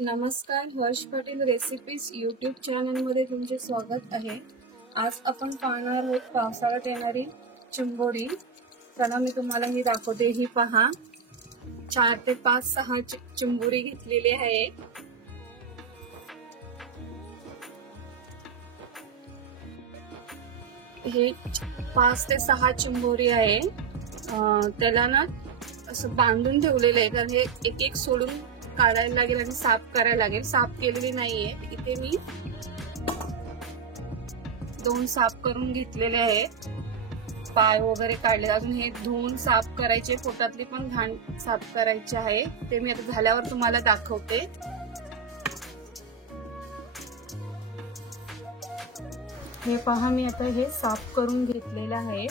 नमस्कार, Harsh Patil recipes YouTube चॅनलमध्ये तुमचे स्वागत आहे। आज आपण पाहणार आहोत पावसाळ्यात येणारी चिंबोरी। चला मी तुम्हाला ही दाखवते। ही पहा, 4 ते 5-6 चिंबोरी घेतलेली आहे। हे 5 ते 6 चिंबोरी आहे। त्याला ना असं बांधून ठेवलेले आहे, कारण हे एक एक सोडून काढायला लागेल आणि साफ करायला लागेल। साफ केलेली नाहीये। इथे मी 2 साफ करून घेतलेले आहेत। पाय वगैरे काढले, अजून हे धुवून साफ करायचे। पोटातली पण घाण साफ करायची आहे। ते मी आता झाल्यावर तुम्हाला दाखवते। हे पहा, मी आता हे साफ करून घेतलेलं आहे।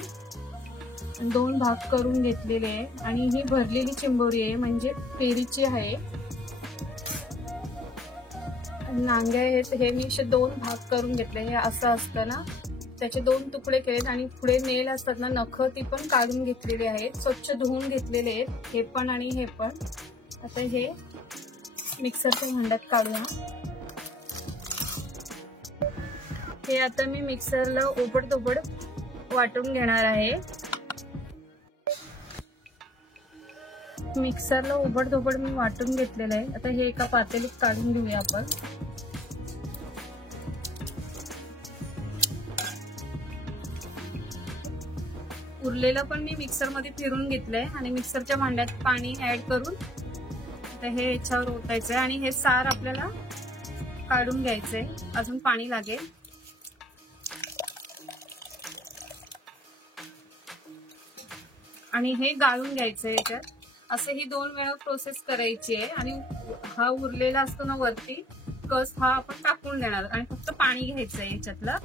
2 भाग करून घेतलेले आहे आणि ही भरलेली चिंबोरी आहे, म्हणजे पेरीची आहे। नांग्या आहेत, हे मी असे 2 भाग करून घेतले। हे असं असतं ना, त्याचे 2 तुकडे केलेत आणि पुढे नेल असतात ना, नख, ती पण काढून घेतलेली आहेत। स्वच्छ धुवून घेतलेले आहेत, हे पण आणि हे पण। आता हे मिक्सरच्या भांड्यात काढूया। हे आता मी मिक्सरला ओबडधोबड वाटून घेणार आहे। मिक्सरला ओबडधोबड मी वाटून घेतलेलं आहे। आता हे एका पातेलीत काढून घेऊया आपण। उरलेलं पण मी मिक्सर मध्ये फिरून घेतलंय आणि मिक्सरच्या भांड्यात पाणी ऍड करून आता हे याच्यावर ओतायचंय आणि हे सार आपल्याला काढून घ्यायचंय। अजून पाणी लागेल। आणि हे गाळून घ्यायचंय याच्यात। असं ही 2 वेळा प्रोसेस करायची आहे। आणि हा उरलेला असतो ना वरती कस, हा आपण टाकून देणार आणि फक्त पाणी घ्यायचंय याच्यातलं।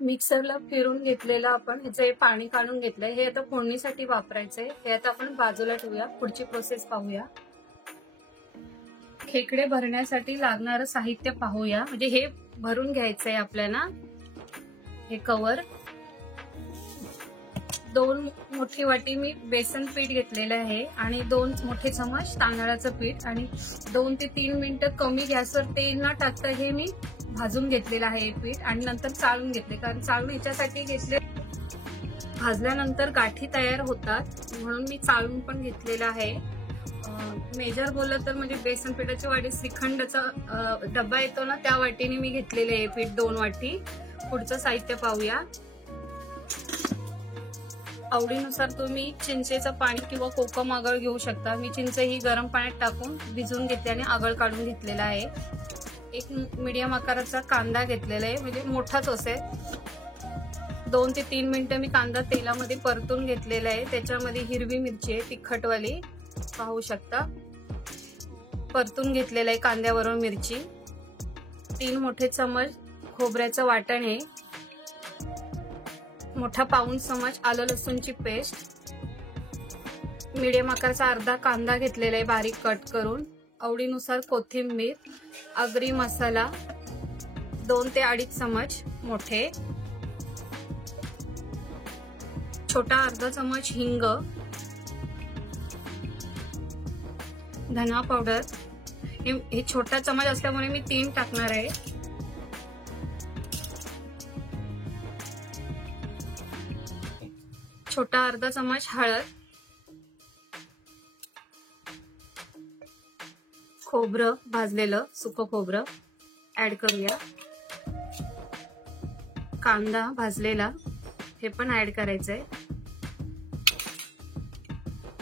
मिक्सरला फिरून घेतलेलं आपण ह्याचं पाणी काढून घेतलंय। हे आता फोडणीसाठी वापरायचंय। हे आता आपण बाजूला ठेवूया, पुढची प्रोसेस पाहूया। खेकडे भरण्यासाठी लागणारं साहित्य पाहूया। म्हणजे हे भरून घ्यायचंय आपल्याला। हे कवर 2 मोठी वाटी मी बेसन पीठ घेतलेलं आहे आणि 2 मोठे चमच तांदळाचं पीठ आणि 2 ते 3 मिनिटं कमी गॅसवर तेल न टाकता हे मी भाजून घेतलेलं आहे पीठ आणि नंतर चाळून घेतले, कारण चाळून याच्यासाठी घेतले, भाजल्यानंतर गाठी तयार होतात म्हणून मी चाळून पण घेतलेलं आहे। मेजर बोललं तर म्हणजे बेसन पिठाची वाटी, श्रीखंडचा डब्बा येतो ना, त्या वाटीने मी घेतलेले आहे पीठ 2 वाटी। पुढचं साहित्य पाहूया। आवडीनुसार तुम्ही चिंचेचं पाणी किंवा कोकम आगळ घेऊ शकता। मी चिंच ही गरम पाण्यात टाकून भिजवून घेतली आणि आगळ काढून घेतलेला आहे। एक मीडियम आकाराचा कांदा घेतलेला आहे, म्हणजे मोठाच असेल। 2 ते 3 मिनिटं मी कांदा तेलामध्ये परतून घेतलेला आहे। त्याच्यामध्ये हिरवी मिरची आहे, तिखटवाली, पाहू शकता, परतून घेतलेला आहे कांद्यावरून मिरची। 3 मोठे चमच खोबऱ्याचं वाटण आहे। मोठा पाऊण चमच आलं लसूणची पेस्ट। मीडियम आकाराचा अर्धा कांदा घेतलेला आहे बारीक कट करून। आवडीनुसार कोथिंबीर, आगरी मसाला 2 ते 2.5 चमच मोठे, छोटा अर्धा चमच हिंग, धना पावडर, हे छोटा चमच असल्यामुळे मी 3 टाकणार आहे। छोटा अर्धा चमच हळद, खोबरं भाजलेलं, सुकं खोबरं ऍड करूया। कांदा भाजलेला, हे पण ऍड करायचंय।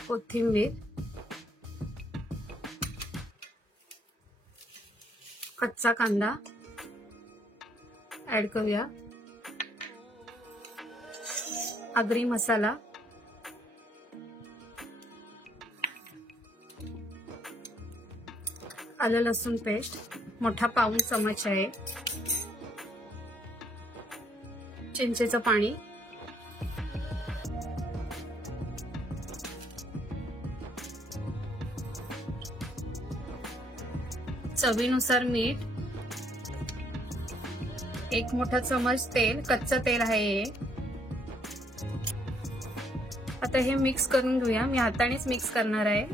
कोथिंबीर, कच्चा कांदा ऍड करूया। आगरी मसाला, आलं लसूण पेस्ट मोठा पाऊण चमच आहे, चिंचेचं पाणी, चवीनुसार मीठ, 1 मोठा चमच तेल, कच्चं तेल आहे हे। आता हे मिक्स करून घेऊया. मी हातानेच मिक्स करणार आहे.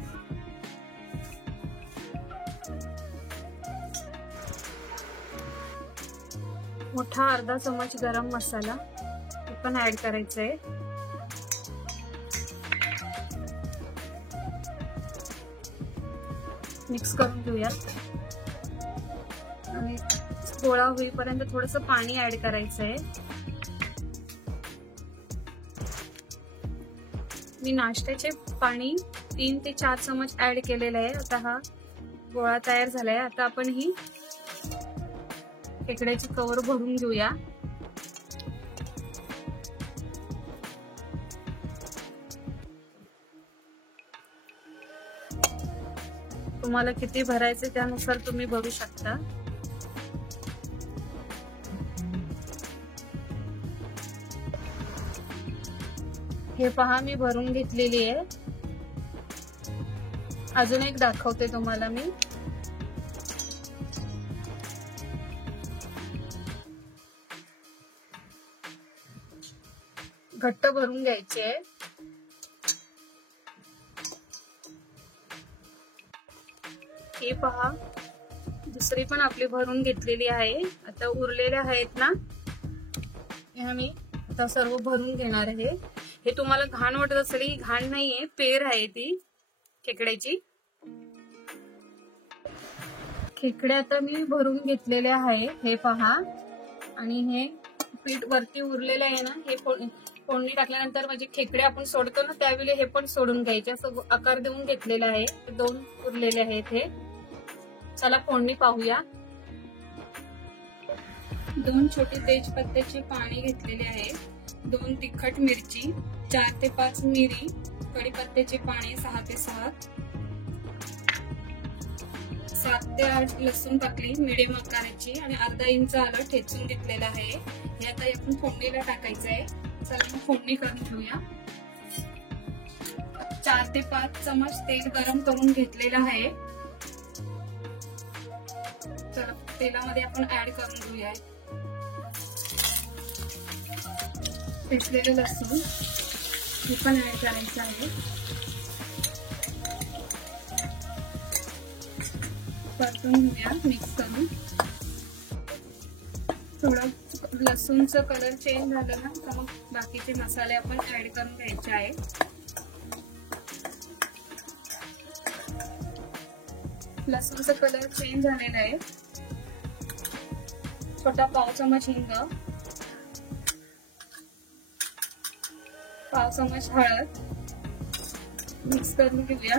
मोठा अर्धा चमच गरम मसाला हे पण ऍड करायचा आहे. मिक्स करून घेऊया आणि गोळा होईपर्यंत थोडस पाणी ऍड करायचं आहे. मी नाश्त्याचे पाणी 3 ते 4 चमच ऍड केलेलं आहे. आता हा गोळा तयार झालाय. आता आपण ही खेकड्याची कवर भरून घेऊया. तुम्हाला किती भरायचे त्यानुसार तुम्ही भरू शकता. हे पहा मी भरून घेतलेली आहे. अजून एक दाखवते तुम्हाला मी. घट्ट भरून घ्यायचे आहे. हे पहा दुसरी पण आपली भरून घेतलेली आहे. आता उरलेल्या आहेत ना, ह्या मी आता सर्व भरून घेणार आहे. हे तुम्हाला घाण वाटत असेल, ही घाण नाहीये, पेर आहे ती खेकड्याची. खेकडे आता मी भरून घेतलेले आहे. हे पहा, आणि हे पीठ वरती उरलेलं आहे ना, हे फोडणी टाकल्यानंतर म्हणजे खेकडे आपण सोडतो ना त्यावेळी हे पण सोडून घ्यायचे. असं आकार देऊन घेतलेला आहे. 2 उरलेले आहेत हे. चला फोडणी पाहूया. 2 छोटे तेजपत्त्याचे पाणी घेतलेले आहे. 2 तिखट मिरची, 4 ते 5 मिरी, कढीपत्त्याचे पाणी 6 ते 7, 7 ते 8 लसूण पाकळी मिडियम आकाराची आणि अर्धा इंच आलं ठेचून घेतलेलं आहे. हे आता आपण फोडणीला टाकायचं आहे. चला मग फोडणी करून घेऊया. 4 ते 5 चमच तेल गरम करून घेतलेलं आहे. चला तेलामध्ये आपण ऍड करून घेऊया. ठेचलेलं लसूण हे पण ऍड करायचं आहे. परतून घेऊया मिक्स करून. थोडं लसूणचं कलर चेंज झालं ना तर मग बाकीचे मसाले आपण ऍड करून घ्यायचे आहे. लसूणचा कलर चेंज झालेला आहे. छोटा पाव चमच हिंग, पाव चमच हळद मिक्स करून घेऊया.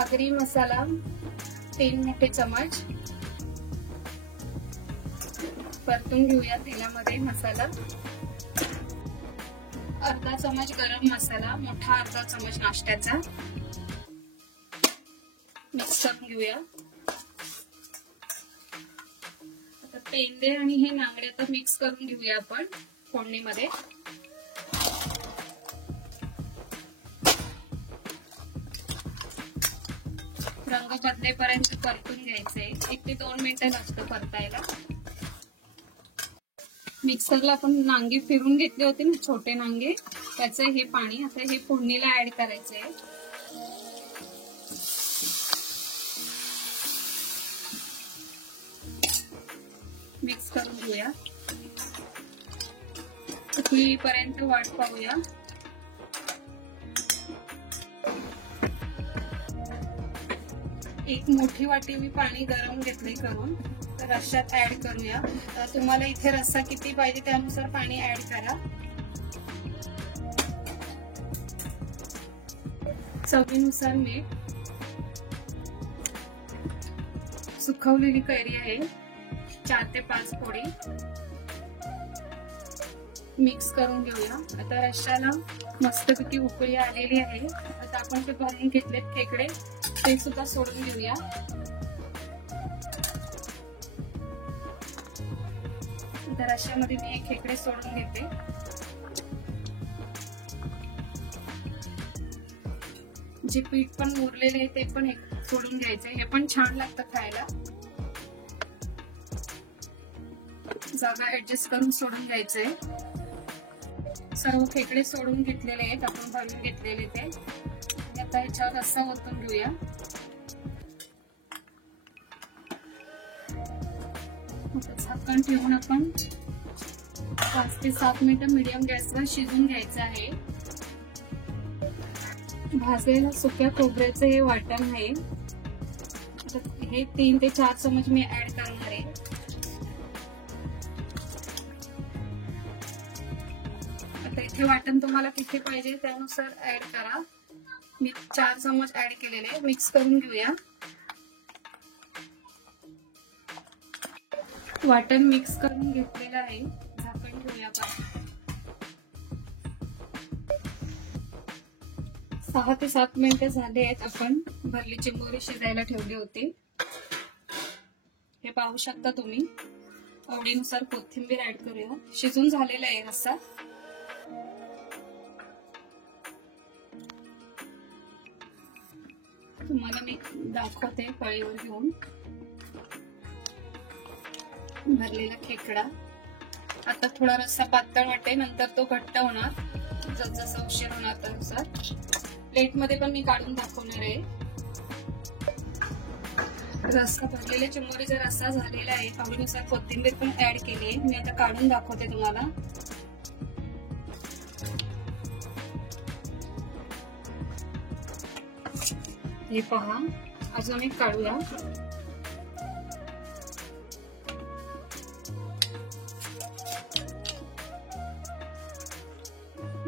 आगरी मसाला 3 मोठे चमच परतून घेऊया तेलामध्ये. मसाला अर्धा चमच गरम मसाला, मोठा अर्धा चमच नाश्त्याचा मिक्स करून घेऊया. आता पेंदे आणि हे नांगडे आता मिक्स करून घेऊया आपण फोडणीमध्ये. रंग बदलेपर्यंत परतून घ्यायचे. 1 ते 2 मिनिटं लागतं परतायला. मिक्सरला आपण नांगे फिरून घेतले होते ना, छोटे नांगे, त्याचं हे पाणी आता हे फोडणीला ऍड करायचंय. मिक्स करून घेऊया. उकळीपर्यंत वाट पाहूया. एक मोठी वाटी मी पाणी गरम घेतले करून रश्श्यात ऍड करूया. तुम्हाला इथे रस्सा किती पाहिजे त्यानुसार पाणी ऍड करा. चवीनुसार मीठ, सुकवलेली कैरी आहे 4 ते 5 फोडी मिक्स करून घेऊया. आता रश्श्याला मस्तपैकी उकळी आलेली आहे. आता आपण ते भरून घेतलेत खेकडे ते सुद्धा सोडून घेऊया. आता रश्श्यामध्ये मी एक खेकडे सोडून घेते. जे पीठ पण उरलेले आहे ते पण सोडून घ्यायचे. हे पण छान लागतं खायला. जागा ऍडजस्ट करून सोडून घ्यायचंय. सर्व खेकडे सोडून घेतलेले आहेत, आपण भरून घेतलेले ते. आता ह्याच्यावर रस्सा ओतून घेऊया. झाकण ठेवून आपण 5 ते 7 मिनिटं मीडियम गॅसवर शिजून घ्यायचं आहे. भाजलेल्या सुक्या खोबऱ्याचं हे वाटण आहे. हे 3 ते 4 चमच मी ऍड करणार आहे. आता इथे वाटण तुम्हाला किती पाहिजे त्यानुसार ऍड करा. मी 4 चमच ऍड केलेले आहे. मिक्स करून घेऊया. वाटण मिक्स करून घेतलेलं आहे. झाकण ठेवूया आपण. 6 ते 7 मिनिटं झाले आहेत. आपण भरली चिंबोरी शिजायला ठेवली होती. हे पाहू शकता तुम्ही. आवडीनुसार कोथिंबीर ऍड करूया. शिजून झालेला आहे रस्सा. तुम्हाला मी दाखवते पळीवर घेऊन. भरलेला खेकडा. आता थोडा रस्सा पातळ वाटेल, नंतर तो घट्ट होणार जसजसा उशीर होणार त्यानुसार. प्लेट मध्ये पण मी काढून दाखवणार आहे. रस्सा भरलेल्या चिंबोरीचा रस्सा झालेला आहे. आवडीनुसार कोथिंबीर पण ऍड केली आहे. मी आता काढून दाखवते तुम्हाला. हे पहा. अजून एक काढूया.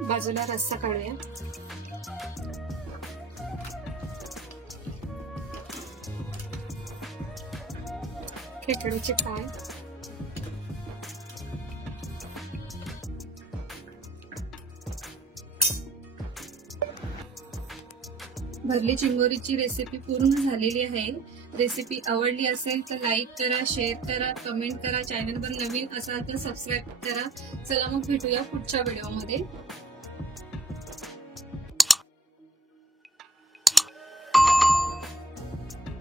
बाजूला रस्सा काढूया. खेकड्याचे पाय. भरली चिंबोरीची रेसिपी पूर्ण झालेली आहे. रेसिपी आवडली असेल तर लाईक करा, शेअर करा, कमेंट करा. चॅनलवर नवीन असाल तर सबस्क्राईब करा. चला मग भेटूया पुढच्या व्हिडिओमध्ये.